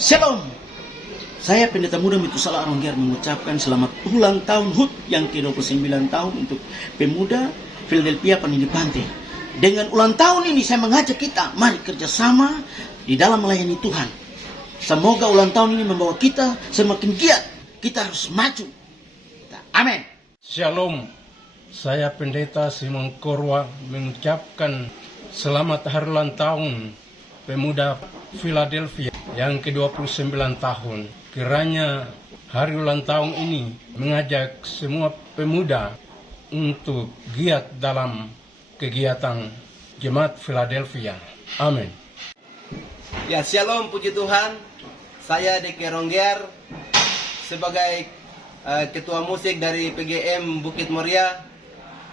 Shalom. Saya Pendeta Muda Metusala Arongger mengucapkan selamat ulang tahun HUT yang ke-29 tahun untuk pemuda Philadelphia Panindi Pantai. Dengan ulang tahun ini saya mengajak kita, mari kerjasama di dalam melayani Tuhan. Semoga ulang tahun ini membawa kita semakin giat. Kita harus maju. Amin. Shalom. Saya Pendeta Simon Korwa mengucapkan selamat hari ulang tahun pemuda Philadelphia yang ke-29 tahun. Kiranya hari ulang tahun ini mengajak semua pemuda untuk giat dalam kegiatan Jemaat Philadelphia. Amin. Ya, shalom, puji Tuhan. Saya Deke Rongger sebagai ketua musik dari PGM Bukit Moria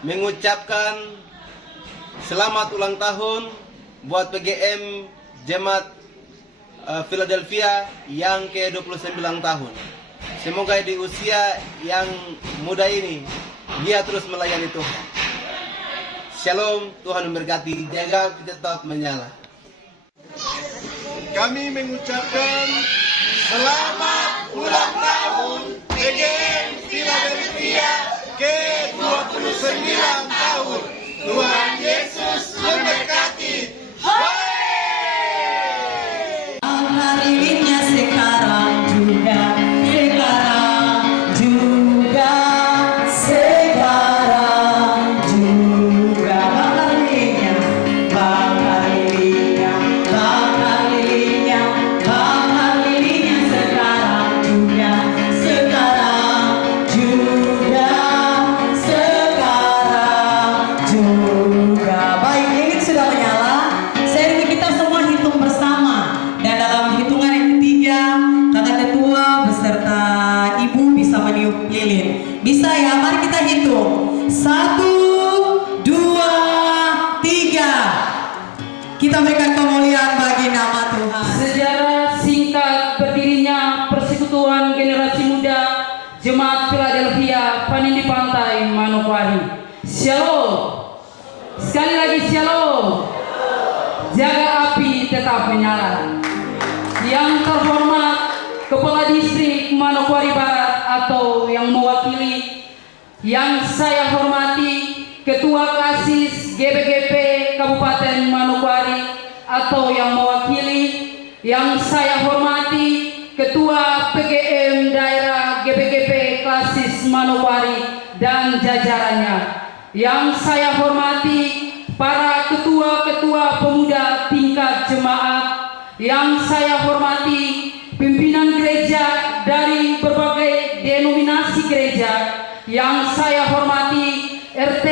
mengucapkan selamat ulang tahun buat PGM Jemaat Philadelphia yang ke-29 tahun. Semoga di usia yang muda ini dia terus melayani Tuhan. Shalom, Tuhan memberkati, jaga tetap menyala. Kami mengucapkan selamat ulang tahun PGM Philadelphia ke-29 tahun. Tuhan Yesus memberkati. Harinya sekarang juga, sekarang juga, sekarang juga. Bakar lilinya, bakar lilinya, bakar lilinya, sekarang juga, sekarang juga, sekarang juga. Baik, lilin sudah menyala. Saya ingin kita semua hitung bersama. Dan dalam hitungan yang ketiga, kakak ketua beserta ibu bisa meniup lilin. Bisa ya? Mari kita hitung. 1, 2, 3. Kita berikan kemuliaan bagi nama Tuhan. Sejarah singkat berdirinya Persekutuan Generasi Muda Jemaat Philadelphia Panindi Pantai, Manokwari. Shalom. Sekali lagi shalom. Jaga api tetap menyala. Yang terhormat Kepala Distrik Manokwari Barat atau yang mewakili, yang saya hormati Ketua Kasis GBGP Kabupaten Manokwari atau yang mewakili, yang saya hormati Ketua PGM Daerah GBGP Kasis Manokwari dan jajarannya, yang saya hormati para ketua-ketua pemuda tingkat jemaat, yang saya hormati pimpinan gereja dari berbagai denominasi gereja, yang saya hormati RT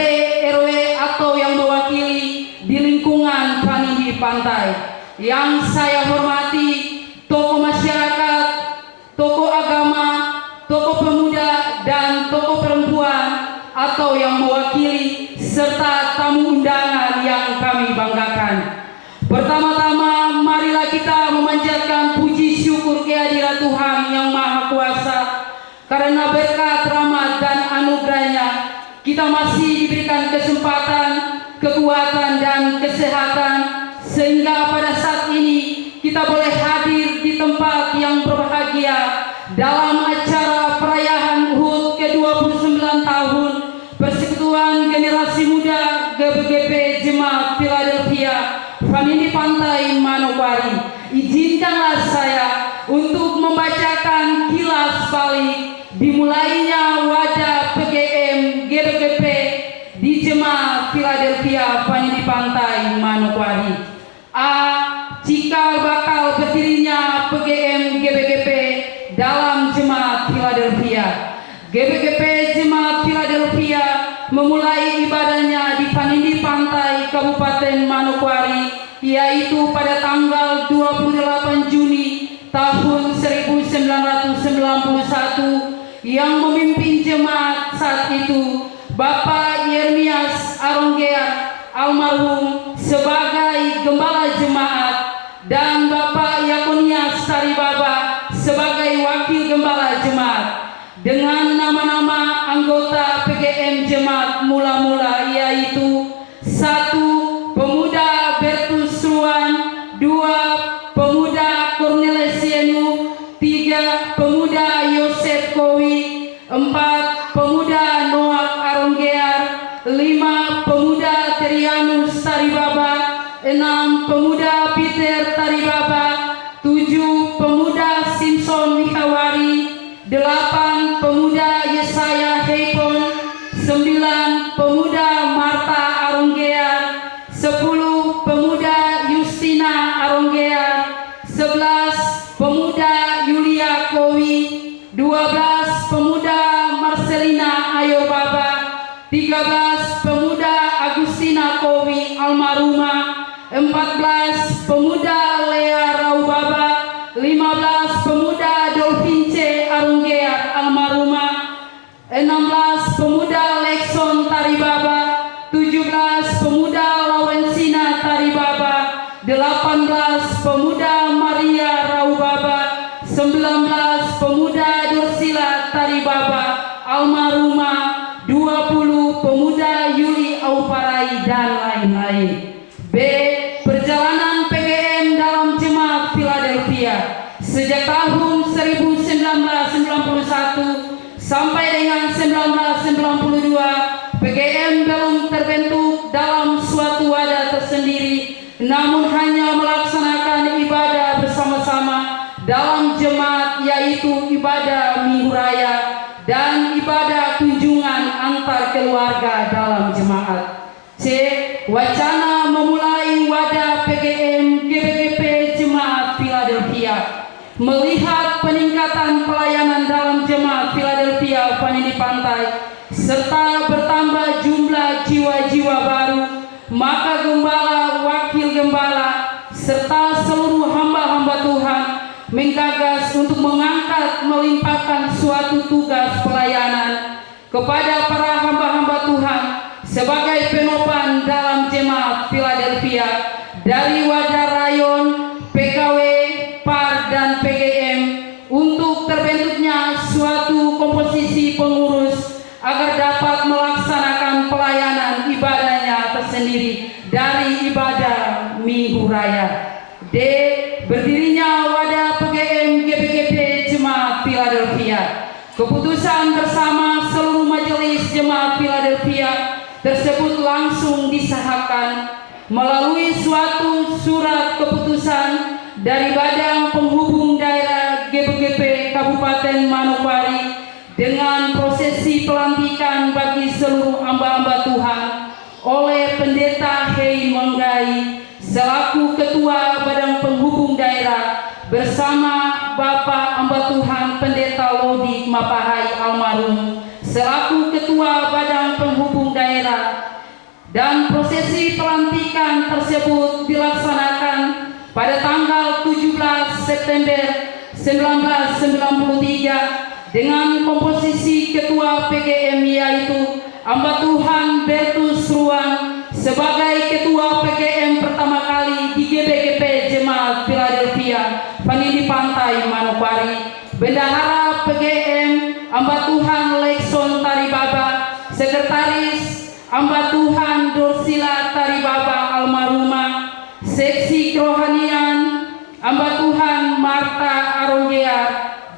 RW atau yang mewakili di lingkungan Panindi Pantai, yang saya hormati tokoh masyarakat, tokoh agama, tokoh pemuda dan tokoh perempuan atau yang mewakili serta tamu undangan yang kami banggakan. Pertama-tama marilah kita memanjatkan puji syukur kehadirat Tuhan yang Maha Kuasa, karena berkat rahmat dan anugerahnya kita masih diberikan kesempatan, kekuatan dan kesehatan, sehingga pada saat ini kita boleh hadir di tempat yang berbahagia dalam acara perayaan HUT ke-29 tahun Persekutuan Generasi Muda GBGP Jemaat Philadelphia Panindi Pantai, Manokwari. Izinkanlah saya untuk membacakan kilas balik dimulainya wadah PGM GBGP di Jemaat Philadelphia Panindi Pantai, Manokwari. A. Cikal bakal berdirinya PGM GBGP dalam Jemaat Philadelphia. GBGP Jemaat Philadelphia memulai ibadahnya di Panindi Pantai, Kabupaten Manokwari, yaitu pada tanggal 28 Juni tahun 1991, yang memimpin jemaat saat itu Bapak Yermias Arongger almarhum sebagai gembala jemaat dan Bapak Yakonias Saribaba sebagai wakil gembala jemaat, dengan nama-nama anggota PGM Jemaat mula-mula, yaitu 1. Pemuda Bertus Ruan, 2. Pemuda Cornelius Sienu, Pemuda Yulia Kowi, 12 Pemuda Marcelina Ayo Baba, 13 Pemuda Agustina Kowi almarhumah, 14 Pemuda Lea Raubaba, 15 Pemuda Dolfince Arunggear almarhumah, 16 Pemuda Lekson Taribaba, 17 Pemuda Laurensina Taribaba, 18 Pemuda Maria Raubaba, 19 Pemuda Dursila Taribaba almarhumah, 20 Pemuda Yuli Auparai dan lain-lain. B. Perjalanan PGM dalam Jemaat Philadelphia sejak tahun 1991 sampai dengan 1992, PGM belum terbentuk dalam suatu wadah tersendiri, namun hanya melaksanakan ibadah bersama-sama dalam jemaat, yaitu ibadah Minggu Raya dan ibadah kunjungan antar keluarga dalam jemaat. C. Wacana memulai wadah PGM GBGP Jemaat Philadelphia. Melihat peningkatan pelayanan dalam Jemaat Philadelphia Vanili Pantai serta bertambah jumlah jiwa-jiwa baru, maka gembala, wakil gembala, serta seluruh hamba-hamba Tuhan menggagas untuk mengangkat melimpahkan suatu tugas pelayanan kepada para hamba-hamba Tuhan sebagai penopang dalam Jemaat Philadelphia dari wadah rayon, PKW, PAR, dan PGM untuk terbentuknya suatu komposisi pengurus agar dapat melaksanakan pelayanan ibadahnya tersendiri dari ibadah Minggu Raya. D. Berdirinya wadah PGM GBGP Jemaat Philadelphia. Keputusan bersama seluruh majelis Jemaat Philadelphia tersebut langsung disahkan melalui suatu surat keputusan dari Badan Penghubung Daerah GBGP Kabupaten Manokwari dengan prosesi pelantikan bagi seluruh hamba-hamba Tuhan oleh Pendeta Hei Menggai selaku Ketua Badan Penghubung Daerah bersama Bapak hamba Tuhan Pendeta Lodi Mapahai almarhum selaku Ketua Badan Penghubung Daerah, dan prosesi pelantikan tersebut dilaksanakan pada tanggal 17 September 1993 dengan komposisi Ketua PGM yaitu hamba Tuhan Bertus Ruang sebagai Ketua PGM pertama kali di GBGP Jemaat Philadelphia Vanili Pantai Manokwari, Bendahara PGM hamba Tuhan Lekson Taribaba, Sekretaris hamba Tuhan Dorsila Taribaba almarhumah, Seksi Kerohanian hamba Tuhan Marta Aronggear,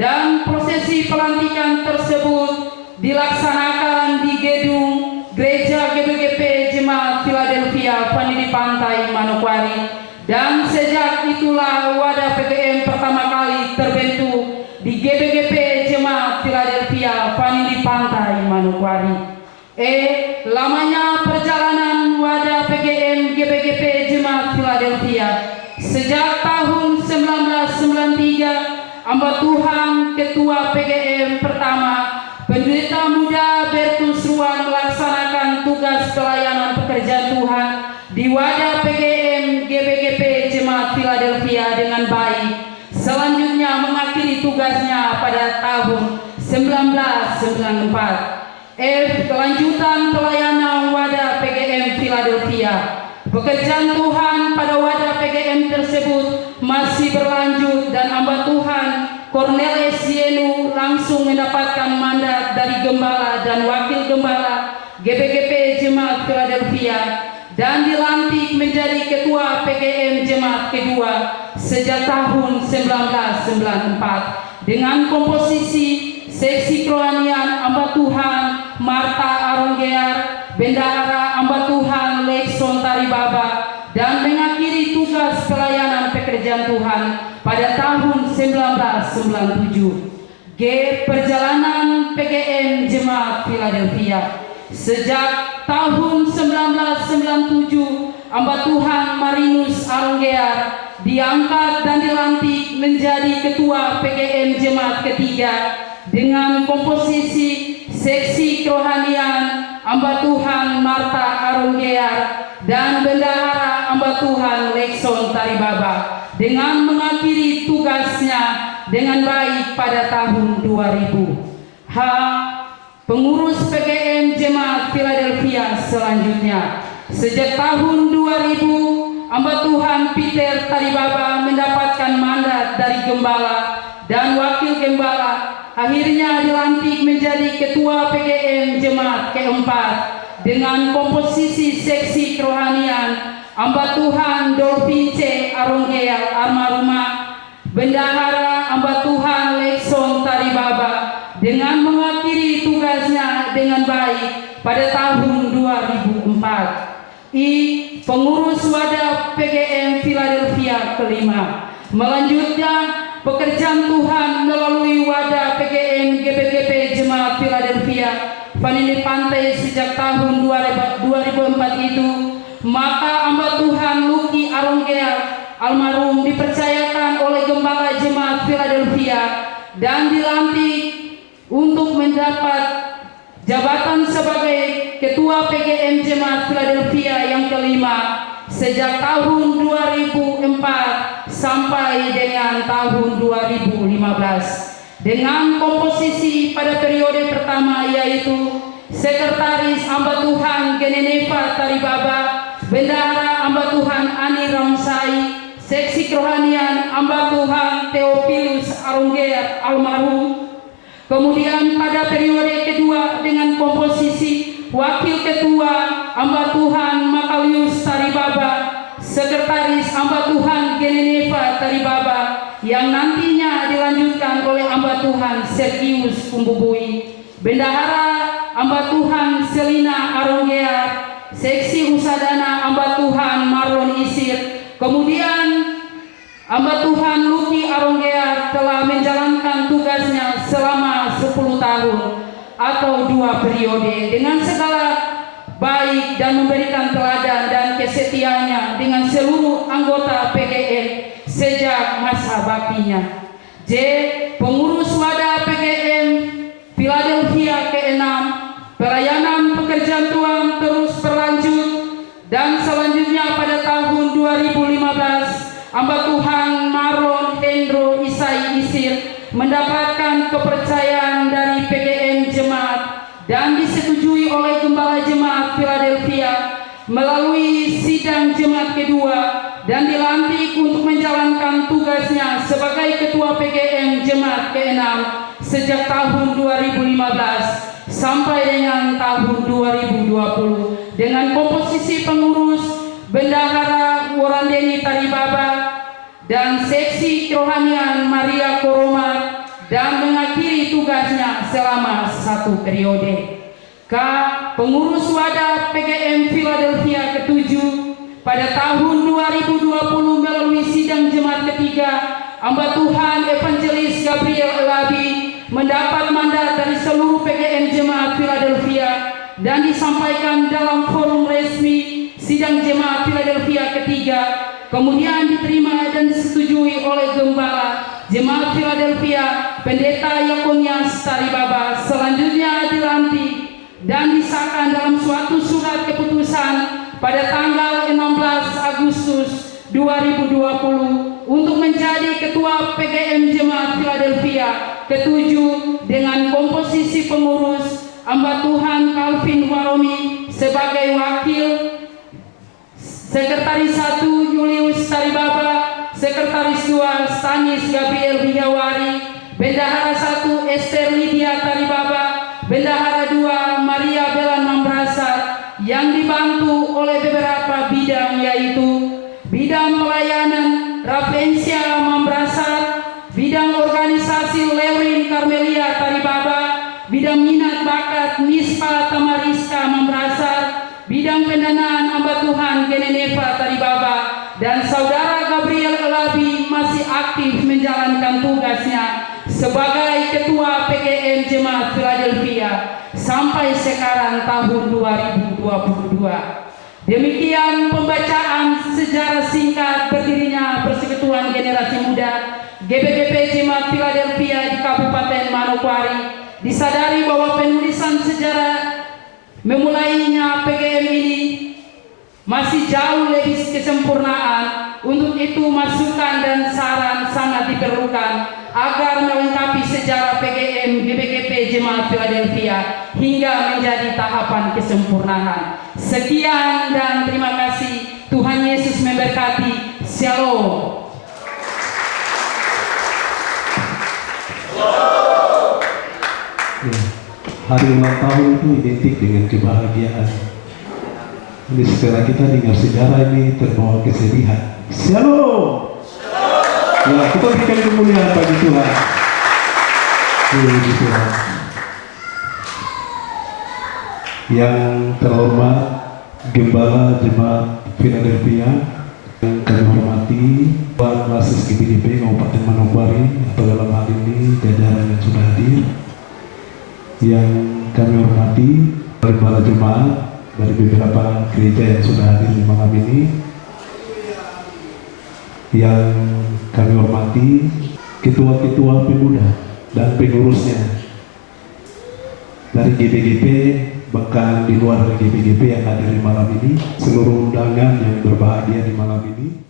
dan prosesi pelantikan tersebut dilaksanakan di gedung Gereja GBGP Jemaat Philadelphia Vanili Pantai Manokwari, dan sejak itulah wadah PGM pertama kali terbentuk di GBGP Jemaat Philadelphia Vanili Pantai Manokwari. E. Lamanya perjalanan wadah PGM GBGP Jemaat Philadelphia sejak tahun 1993, hamba Tuhan Ketua PGM pertama Pendeta Muda Bertus Ruang melaksanakan tugas pelayanan pekerjaan Tuhan di wadah PGM GBGP Jemaat Philadelphia dengan baik. Selanjutnya mengakhiri tugasnya pada tahun 1994. F. Kelanjutan pelayanan wadah PGM Philadelphia. Pekerjaan Tuhan pada wadah PGM tersebut masih berlanjut dan hamba Tuhan Cornelis Yenu langsung mendapatkan mandat dari gembala dan wakil gembala GBGP Jemaat Philadelphia dan dilantik menjadi Ketua PGM Jemaat kedua sejak tahun 1994 dengan komposisi Seksi Kerohanian hamba Tuhan Marta Aronggear, Bendahara hamba Tuhan Lekson Taribaba, dan mengakhiri tugas pelayanan pekerjaan Tuhan pada tahun 1997. G. Perjalanan PGM Jemaat Philadelphia. Sejak tahun 1997, hamba Tuhan Marinus Aronggear diangkat dan dilantik dilantik menjadi Ketua PGM Jemaat ketiga dengan komposisi seksi kerohanian Hamba Tuhan Marta Aronggear dan Bendahara Hamba Tuhan Lekson Taribaba dengan mengakhiri tugasnya dengan baik pada tahun 2000. H. Pengurus PGM Jemaat Philadelphia selanjutnya. Sejak tahun 2000, Hamba Tuhan Peter Taribaba mendapatkan mandat dari Gembala dan Wakil Gembala, akhirnya dilantik menjadi Ketua PGM Jemaat keempat dengan komposisi seksi kerohanian Hamba Tuhan Dolphin C. Aronggear almarhumah, Bendahara Hamba Tuhan Lekson Taribaba dengan mengakhiri tugasnya dengan baik pada tahun 2004. I. Pengurus Wadah PGM Philadelphia kelima. Melanjutkan pekerjaan Tuhan melalui Wadah PGM GPGP Jemaat Philadelphia Vanili Pantai sejak tahun 2004 itu, maka Hamba Tuhan Luki Aronggear almarhum dipercayakan oleh Gembala Jemaat Philadelphia dan dilantik untuk mendapat jabatan sebagai Ketua PGM Jemaat Philadelphia yang kelima sejak tahun 2004 sampai dengan tahun 2015 dengan komposisi pada periode pertama yaitu Sekretaris Hamba Tuhan Genevieve Taribaba, Bendahara Hamba Tuhan Ani Ramsai, Seksi Kerohanian Hamba Tuhan Theophilus Aronggear almarhum. Kemudian pada periode kedua dengan komposisi Wakil Ketua Hamba Tuhan Makalius Taribaba, Sekretaris Hamba Tuhan Genevieve Taribaba yang nantinya dilanjutkan oleh Hamba Tuhan Sergius Kumbubui, Bendahara Hamba Tuhan Selina Aronggear, Seksi Usadana Hamba Tuhan Marlon Isir. Kemudian Hamba Tuhan Luki Aronggear telah menjalankan tugasnya selama 10 tahun atau 2 periode dengan segala baik dan memberikan teladan dan kesetiaannya dengan seluruh anggota PGM sejak masa baktinya. J. Pengurus Wadah PGM Philadelphia ke-6. Pelayanan pekerjaan Tuhan terus berlanjut dan selanjutnya pada tahun 2015 Hamba Tuhan Maron Hendro Isai Isir mendapatkan kepercayaan dari PGM Jemaat dan disetujui oleh Gembala Jemaat Philadelphia melalui sidang Jemaat kedua dan dilantik untuk menjalankan tugasnya sebagai Ketua PGM Jemaat ke-6 sejak tahun 2015 sampai dengan tahun 2020 dengan komposisi pengurus Bendahara Worandeni Taribaba dan Seksi Kerohanian Maria Koromat dan mengakhiri tugasnya selama 1 periode. K. Pengurus Wadah PGM Philadelphia ke-7 pada tahun 2020 melalui sidang Jemaat ketiga Hamba Tuhan Evangelis Gabriel Elabi mendapat mandat dari seluruh PGM Jemaat Philadelphia dan disampaikan dalam forum resmi sidang Jemaat Philadelphia ketiga, kemudian diterima dan disetujui oleh Gembala Jemaat Philadelphia Pendeta Yakonias Taribaba, selanjutnya dilantik dan disahkan dalam suatu surat keputusan pada tanggal 16 Agustus 2020 untuk menjadi Ketua PGM Jemaat Philadelphia ke-7 dengan komposisi pengurus Hamba Tuhan Calvin Waromi sebagai wakil, Sekretaris 1 Julius Taribaba, Sekretaris 2 Stanis Gabriel Wihawari, Bendahara 1 Esther Lydia Taribaba, Bendahara 2 Maria Belan Mambrasar yang dibantu oleh beberapa bidang yaitu bidang pelayanan Raffensia Mambrasar, bidang organisasi Lewin Carmelia Taribaba, bidang minat bakat Nispa Tamariska Mambrasar, bidang pendanaan Hamba Tuhan Genevieve Taribaba, dan Saudara Gabriel Elabi masih aktif menjalankan tugasnya sebagai Ketua PGM Jemaat Philadelphia sampai sekarang tahun 2022. Demikian pembacaan sejarah singkat berdirinya Persekutuan Generasi Muda GBGP Jemaat Philadelphia di Kabupaten Manokwari disadari bahwa penulisan sejarah memulainya PGM ini masih jauh lebih kesempurnaan. Untuk itu masukan dan saran sangat diperlukan agar melengkapi sejarah PGM GBGP Jemaat Philadelphia hingga menjadi tahapan kesempurnaan. Sekian dan terima kasih. Tuhan Yesus memberkati. Shalom. Ya, hari ulang tahun itu identik dengan kebahagiaan. Ini setelah kita dengar sejarah ini terbawa kesedihan. Shalom. Ya, kita berikan kemuliaan bagi Tuhan. Puji Tuhan. Yang terhormat Gembala Jemaat Philadelphia, yang kami hormati Tuan Basis GBGP Kabupaten Manokwari, atau dalam hal ini jajaran yang sudah hadir, yang kami hormati para jemaat dari beberapa gereja yang sudah hadir di malam ini, yang kami hormati ketua-ketua pemuda dan pengurusnya dari GBGP, bahkan di luar GBGP yang hadir di malam ini, seluruh undangan yang berbahagia di malam ini.